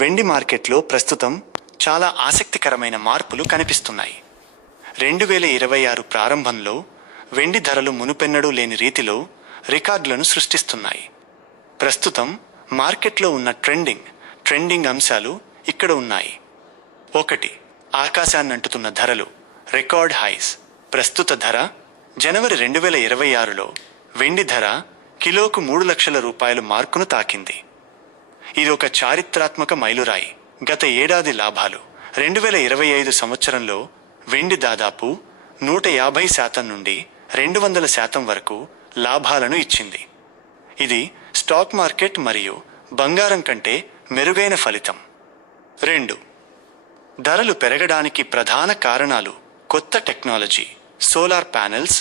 వెండి మార్కెట్లో ప్రస్తుతం చాలా ఆసక్తికరమైన మార్పులు కనిపిస్తున్నాయి. 2026 ప్రారంభంలో వెండి ధరలు మునుపెన్నడూ లేని రీతిలో రికార్డులను సృష్టిస్తున్నాయి. ప్రస్తుతం మార్కెట్లో ఉన్న ట్రెండింగ్ అంశాలు ఇక్కడ ఉన్నాయి. 1. ఆకాశాన్నంటుతున్న ధరలు, రికార్డ్ హైస్. ప్రస్తుత ధర జనవరి 2026లో వెండి ధర కిలోకు 3 లక్షల రూపాయలు మార్కును తాకింది. ఇది ఒక చారిత్రాత్మక మైలురాయి. గత ఏడాది లాభాలు 2025 సంవత్సరంలో వెండి దాదాపు 150% నుండి 200% వరకు లాభాలను ఇచ్చింది. ఇది స్టాక్ మార్కెట్ మరియు బంగారం కంటే మెరుగైన ఫలితం. 2. ధరలు పెరగడానికి ప్రధాన కారణాలు కొత్త technology, solar panels,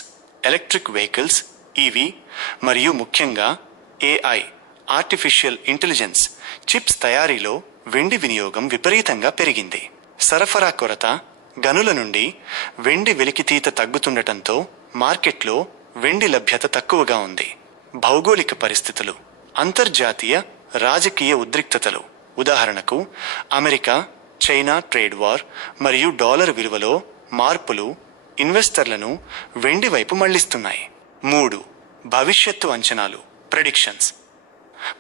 electric vehicles EV మరియు ముఖ్యంగా ఏఐ, ఆర్టిఫిషియల్ ఇంటెలిజెన్స్ చిప్స్ తయారీలో వెండి వినియోగం విపరీతంగా పెరిగింది. సరఫరా కొరత, గనుల నుండి వెండి వెలికితీత తగ్గుతుండటంతో మార్కెట్లో వెండి లభ్యత తక్కువగా ఉంది. భౌగోళిక పరిస్థితులు, అంతర్జాతీయ రాజకీయ ఉద్రిక్తతలు, ఉదాహరణకు అమెరికా చైనా ట్రేడ్ వార్ మరియు డాలర్ విలువలో మార్పులు ఇన్వెస్టర్లను వెండి వైపు మళ్లిస్తున్నాయి. 3. భవిష్యత్తు అంచనాలు, ప్రెడిక్షన్స్.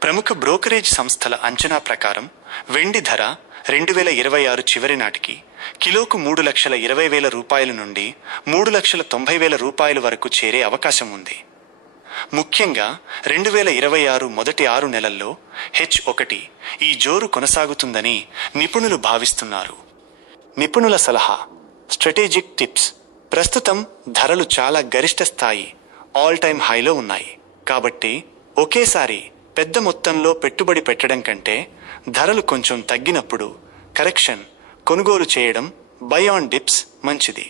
ప్రముఖ బ్రోకరేజ్ సంస్థల అంచనా ప్రకారం వెండి ధర 2026 చివరి నాటికి కిలోకు 3,20,000 రూపాయల నుండి 3,90,000 రూపాయల వరకు చేరే అవకాశం ఉంది. ముఖ్యంగా 2026 మొదటి 6 నెలల్లో H1 ఈ జోరు కొనసాగుతుందని నిపుణులు భావిస్తున్నారు. నిపుణుల సలహా, స్ట్రాటజిక్ టిప్స్. ప్రస్తుతం ధరలు చాలా గరిష్ట స్థాయి, ఆల్ టైమ్ హైలో ఉన్నాయి. కాబట్టి ఒకేసారి పెద్ద మొత్తంలో పెట్టుబడి పెట్టడం కంటే ధరలు కొంచెం తగ్గినప్పుడు కొనుగోలు చేయడం, బై ఆన్ డిప్స్ మంచిది.